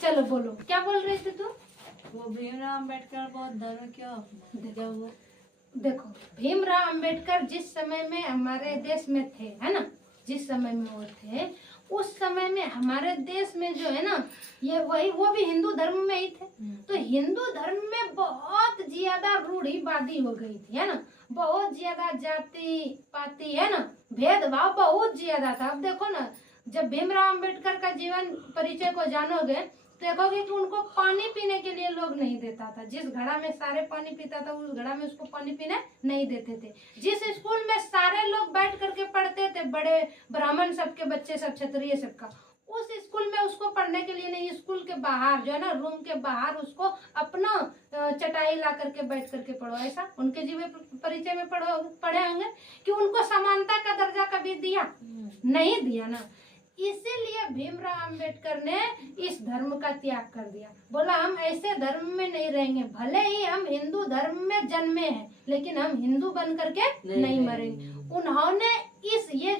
चलो बोलो, क्या बोल रहे थे तुम? वो भीमराव अम्बेडकर बौद्ध धर्म क्यों अपनाया? वो देखो, भीमराव अंबेडकर जिस समय में हमारे देश में थे, है ना, जिस समय में वो थे, उस समय में हमारे देश में जो है ना, ये वही वो भी हिंदू धर्म में ही थे। तो हिंदू धर्म में बहुत ज्यादा रूढ़िवादी हो गई थी, है ना, बहुत ज्यादा जाति पाति, है ना, भेदभाव बहुत ज्यादा था। अब देखो ना, जब भीमराव अंबेडकर का जीवन परिचय को जानोगे देखोगे कि उनको पानी पीने के लिए लोग नहीं देता था। जिस घड़ा में सारे पानी पीता था उस घड़ा में उसको पानी पीने नहीं देते थे। जिस स्कूल में सारे लोग बैठ करके पढ़ते थे, बड़े ब्राह्मण सबके बच्चे सब, क्षत्रिय सबका, उस स्कूल में उसको पढ़ने के लिए नहीं, स्कूल के बाहर जो है ना, रूम के बाहर उसको अपना चटाई ला करके बैठ करके पढ़ो। ऐसा उनके जीवन परिचय में पढ़े होंगे कि उनको समानता का दर्जा कभी दिया नहीं दिया ना। इसीलिए भीमराव अंबेडकर ने इस धर्म का त्याग कर दिया। बोला हम ऐसे धर्म में नहीं रहेंगे, भले ही हम हिंदू धर्म में जन्मे हैं लेकिन हम हिंदू बन करके नहीं मरेंगे। उन्होंने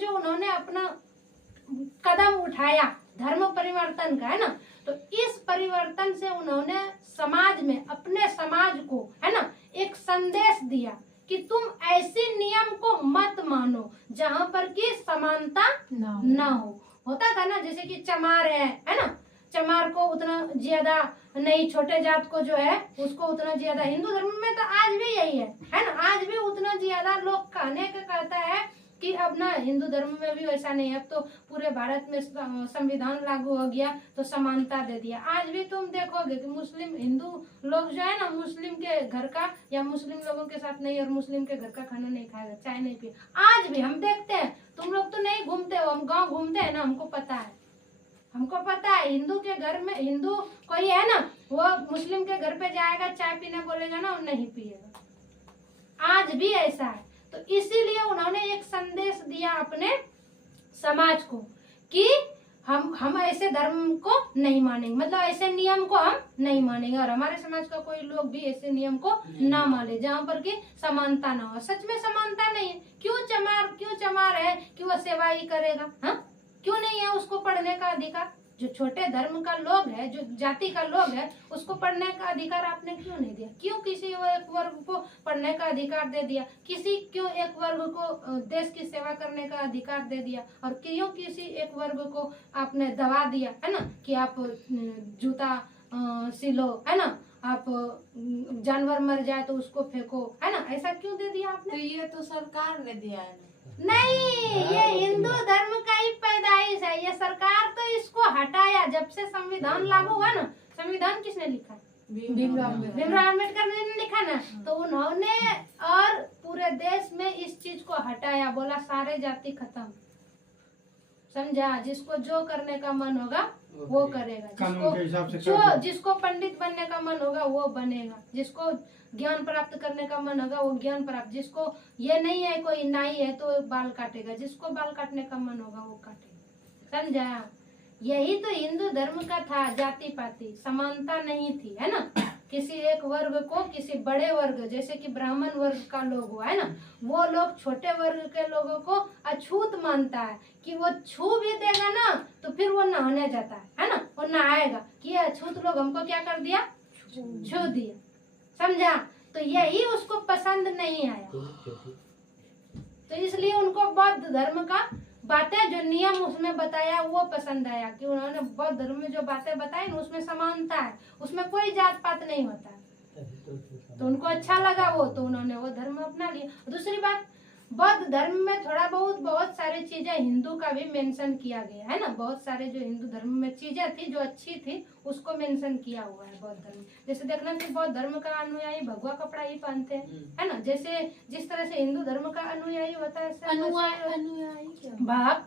उन्होंने अपना कदम उठाया धर्म परिवर्तन का, है ना, तो इस परिवर्तन से उन्होंने समाज में, अपने समाज को, है ना, एक संदेश दिया कि तुम ऐसे नियम को मत मानो जहाँ पर कि समानता ना हो। होता था ना, जैसे कि चमार है ना, चमार को उतना ज्यादा नहीं, छोटे जात को जो है उसको उतना ज्यादा, हिंदू धर्म में तो आज भी यही है ना, आज भी उतना ज्यादा लोग कहने का कहता है कि अब ना हिंदू धर्म में भी वैसा नहीं है। अब तो पूरे भारत में संविधान लागू हो गया तो समानता दे दिया। आज भी तुम देखोगे कि मुस्लिम हिंदू लोग जो है ना, मुस्लिम के घर का या मुस्लिम लोगों के साथ नहीं, और मुस्लिम के घर का खाना नहीं खाएगा, चाय नहीं पिए। आज भी हम देखते हैं, तुम लोग तो नहीं घूमते हो, हम गाँव घूमते हैं ना, हमको पता है हिंदू के घर में, हिंदू कोई है ना, वो मुस्लिम के घर पे जाएगा, चाय पीने बोलेगा ना, वो नहीं पिएगा। आज भी ऐसा है। तो इसीलिए उन्होंने एक संदेश दिया अपने समाज को कि हम ऐसे धर्म को नहीं मानेंगे, मतलब ऐसे नियम को हम नहीं मानेंगे, और हमारे समाज का कोई लोग भी ऐसे नियम को ना माने जहाँ पर कि समानता ना हो। सच में समानता नहीं है। क्यों चमार है कि वो सेवा ही करेगा? हाँ, क्यों नहीं है उसको पढ़ने का अधिकार? जो छोटे धर्म का लोग है, जो जाति का लोग है, उसको पढ़ने का अधिकार आपने क्यों नहीं दिया? क्यों किसी एक वर्ग को पढ़ने का अधिकार दे दिया? क्यों एक वर्ग को देश की सेवा करने का अधिकार दे दिया? और क्यों किसी एक वर्ग को आपने दबा दिया, है ना, कि आप जूता सिलो, है ना, आप जानवर मर जाए तो उसको फेंको, है ना, ऐसा क्यों दे दिया आपने? तो ये तो सरकार ने दिया है ना। नहीं, ये हिंदू धर्म का ही पैदाइश है। ये सरकार तो इसको हटाया जब से संविधान लागू हुआ ना। संविधान किसने लिखा? भीमराव अम्बेडकर ने लिखा ना। तो उन्होंने और पूरे देश में इस चीज को हटाया, बोला सारे जाति खत्म, समझा? जिसको जो करने का मन होगा वो करेगा, जिसको पंडित बनने का मन होगा वो बनेगा, जिसको ज्ञान प्राप्त करने का मन होगा वो ज्ञान प्राप्त, जिसको ये नहीं है कोई नाई है तो बाल काटेगा, जिसको बाल काटने का मन होगा वो काटेगा, समझा? यही तो हिंदू धर्म का था, जाति पाति, समानता नहीं थी, है ना। किसी एक वर्ग को, किसी बड़े वर्ग जैसे कि ब्राह्मण वर्ग का लोग हुआ, है ना, वो लोग छोटे वर्ग के लोगों को अछूत मानता है कि वो छू भी देगा ना तो फिर वो नहाने जाता है ना, वो नहाएगा कि ये अछूत लोग हमको क्या कर दिया, छू दिया, समझा? तो यही उसको पसंद नहीं आया, तो इसलिए उनको बौद्ध धर्म का बातें, जो नियम उसमें बताया वो पसंद आया, कि उन्होंने बौद्ध धर्म में जो बातें बताई ना उसमें समानता है, उसमें कोई जात पात नहीं होता है, तो उनको अच्छा लगा वो, तो उन्होंने वो धर्म अपना लिया। दूसरी बात, बौद्ध धर्म में थोड़ा बहुत सारी चीजें हिंदू का भी मेंशन किया गया है ना, बहुत सारे जो हिंदू धर्म में चीजें थी जो अच्छी थी उसको मेंशन किया हुआ है बौद्ध धर्म। जैसे देखना कि बौद्ध धर्म का अनुयायी भगवा कपड़ा ही पहनते हैं, है ना, जैसे जिस तरह से हिंदू धर्म का अनुयायी होता है, भक्त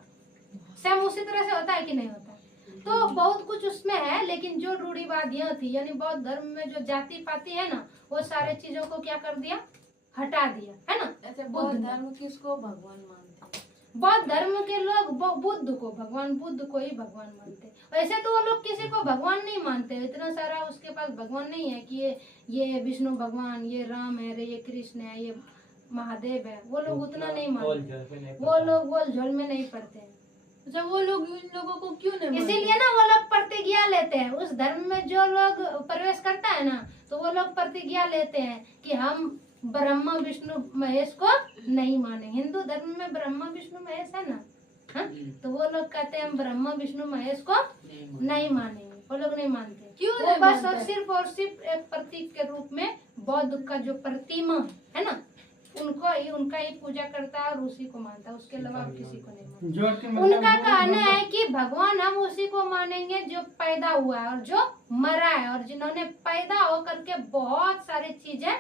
सेम उसी तरह से होता है कि नहीं होता? तो बहुत कुछ उसमें है, लेकिन जो रूढ़िवादियां थी, यानी बौद्ध धर्म में जो जाति पाति है ना, वो सारे चीजों को क्या कर दिया, हटा दिया, है ना। ऐसे बौद्ध धर्म किसको भगवान मानते हैं? बौद्ध धर्म के लोग बुद्ध को, भगवान बुद्ध को ही भगवान मानते हैं। वैसे तो वो लोग किसी को भगवान नहीं मानते, इतना सारा उसके पास भगवान नहीं है कि ये विष्णु भगवान, ये राम है, ये कृष्ण है, ये महादेव है, वो लोग उतना नहीं मानते, वो लोग गोल झोल में नहीं पढ़ते हैं। अच्छा, वो लोग इन लोगों को क्यों नहीं? इसीलिए ना वो लोग प्रतिज्ञा लेते हैं, उस धर्म में जो लोग प्रवेश करता है ना, तो वो लोग प्रतिज्ञा लेते हैं कि हम ब्रह्मा विष्णु महेश को नहीं माने। हिंदू धर्म में ब्रह्मा विष्णु महेश है ना, हाँ? तो वो लोग कहते हैं हम ब्रह्मा विष्णु महेश को नहीं मानेंगे, वो लोग नहीं मानते। क्यों वो नहीं बस मानते? और सिर्फ एक प्रतीक के रूप में बौद्ध का जो प्रतिमा है ना, उनका ही पूजा करता है और उसी को मानता है, उसके अलावा किसी को नहीं मानता। उनका कहना है कि भगवान हम उसी को मानेंगे जो पैदा हुआ है और जो मरा है और जिन्होंने पैदा होकर के बहुत सारी चीजें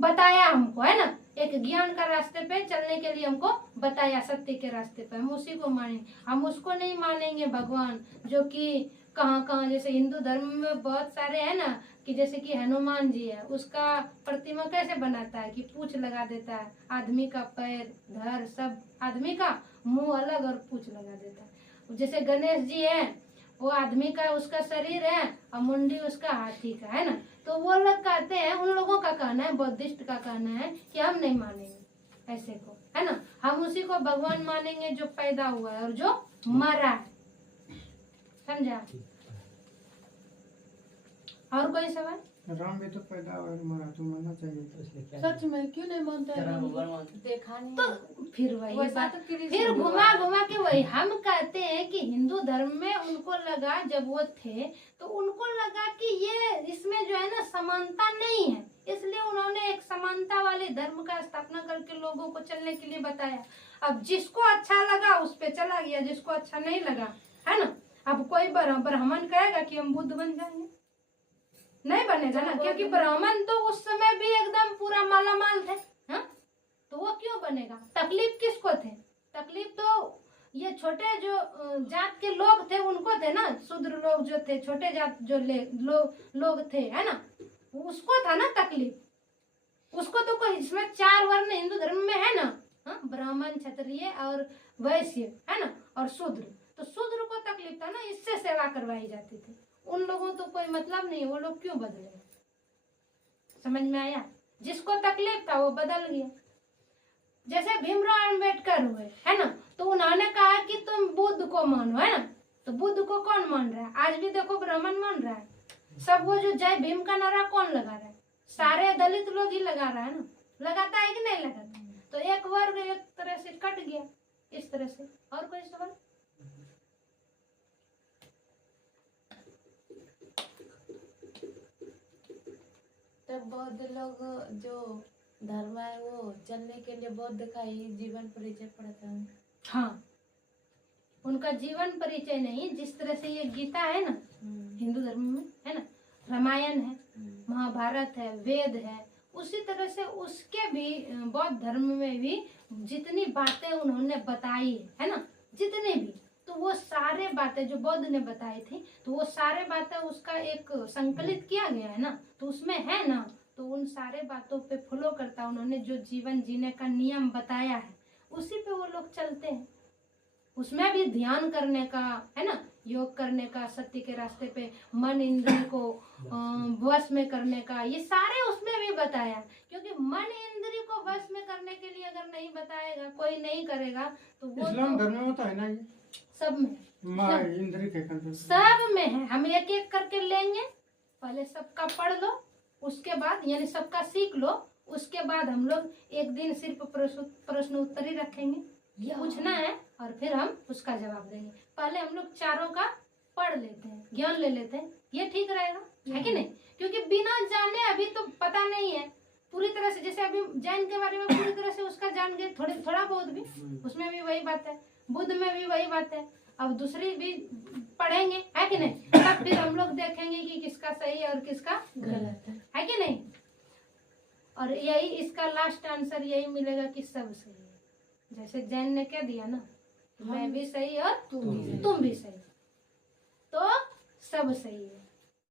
बताया हमको, है ना, एक ज्ञान का रास्ते पे चलने के लिए हमको बताया, सत्य के रास्ते पे, हम उसी को मानेंगे। हम उसको नहीं मानेंगे भगवान जो कि कहाँ जैसे हिंदू धर्म में बहुत सारे है ना, कि जैसे कि हनुमान जी है, उसका प्रतिमा कैसे बनाता है कि पूंछ लगा देता है, आदमी का पैर धर सब आदमी का, मुंह अलग और पूंछ लगा देता है। जैसे गणेश जी है, वो आदमी का उसका शरीर है और मुंडी उसका हाथी का है ना, तो वो लोग कहते हैं, उन लोगों का कहना है, बौद्धिस्ट का कहना है कि हम नहीं मानेंगे ऐसे को, है ना, हम उसी को भगवान मानेंगे जो पैदा हुआ है और जो मरा है। समझा? और कोई सवाल? राम भी तो पैदा हुआ है, मरा तो मानना चाहिए। सच में क्यों नहीं मानते हैं? देखा नहीं तो है। फिर वही वैसा बात, तो कृष्ण फिर भगवान- घुमा के वही हम कहते हैं कि हिंदू धर्म में उनको लगा, जब वो थे तो उनको लगा कि ये इसमें जो है ना समानता नहीं है, इसलिए उन्होंने एक समानता वाले धर्म का स्थापना करके लोगों को चलने के लिए बताया। अब जिसको अच्छा लगा उस पे चला गया, जिसको अच्छा नहीं लगा, है ना। अब कोई ब्राह्मण कहेगा कि हम बुद्ध बन जाएंगे, नहीं बनेगा ना, क्योंकि ब्राह्मण तो उस समय भी एकदम पूरा मालामाल थे, हाँ? तो वो क्यों बनेगा? तकलीफ किसको थे? तकलीफ तो ये छोटे जो जात के लोग थे उनको थे ना, शूद्र लोग जो थे, छोटे जात जो लोग थे, है ना, उसको था ना तकलीफ। उसको तो कोई, इसमें 4 वर्ण हिंदू धर्म में है ना, हाँ? ब्राह्मण, क्षत्रिय और वैश्य, है ना, और शूद्र। तो शूद्र को तकलीफ था ना, इससे सेवा करवाई जाती थी। उन लोगों तो कोई मतलब नहीं, वो लोग क्यों बदले? समझ में आया? जिसको तकलीफ था वो बदल गया। जैसे भीमराव अम्बेडकर हुए, है ना, तो उन्होंने कहा कि तुम बुद्ध को मानो, है ना, तो बुद्ध को कौन मान रहा है? आज भी देखो ब्राह्मण मान रहा है सब। वो जो जय भीम का नारा कौन लगा रहा है? सारे दलित लोग ही लगा रहा है ना, लगाता है कि नहीं लगाता? तो एक वर्ग एक तरह से कट गया इस तरह से। और कोई सवाल? तब बौद्ध लोग जो धर्म है वो चलने के लिए बौद्ध का ही जीवन परिचय पढ़ता है। हाँ, उनका जीवन परिचय नहीं, जिस तरह से ये गीता है ना हिंदू धर्म में, है ना, रामायण है, महाभारत है, वेद है, उसी तरह से उसके भी बौद्ध धर्म में भी जितनी बातें उन्होंने बताई है ना, जितने भी, तो वो सारे बातें जो बौद्ध ने बताई थी, तो वो सारे बातें उसका एक संकलित किया गया है ना, तो उसमें है ना, तो उन सारे बातों पे फॉलो करता, उन्होंने जो जीवन जीने का नियम बताया है उसी पे वो लोग चलते हैं। उसमें भी ध्यान करने का, है ना, योग करने का, सत्य के रास्ते पे मन इंद्रिय को वश में करने का, ये सारे उसमें भी बताया। क्योंकि मन इंद्रिय को वश में करने के लिए अगर नहीं बताएगा, कोई नहीं करेगा, तो वो इस्लाम तो धर्म में होता है ना, ये सब में इंद्रिय के कंट्रोल। सब में है। हम एक एक करके लेंगे, पहले सबका पढ़ लो, उसके बाद यानी सबका सीख लो, उसके बाद हम लोग एक दिन सिर्फ प्रश्न उत्तर ही रखेंगे, पूछना है और फिर हम उसका जवाब देंगे। पहले हम लोग चारों का पढ़ लेते हैं, ज्ञान ले लेते हैं, ये ठीक रहेगा, है कि नहीं? क्योंकि बिना जाने अभी तो पता नहीं है पूरी तरह से। जैसे अभी जैन के बारे में पूरी तरह से उसका जान गए, थोड़ा बहुत भी, उसमें भी वही बात है, बुद्ध में भी वही बात है। अब दूसरी भी पढ़ेंगे, है कि नहीं? तब फिर हम लोग देखेंगे कि किसका सही है और किसका गलत है कि नहीं? और यही इसका लास्ट आंसर यही मिलेगा कि सब सही है। जैसे जैन ने क्या दिया ना, मैं भी सही और तुम भी सही, तो सब सही है।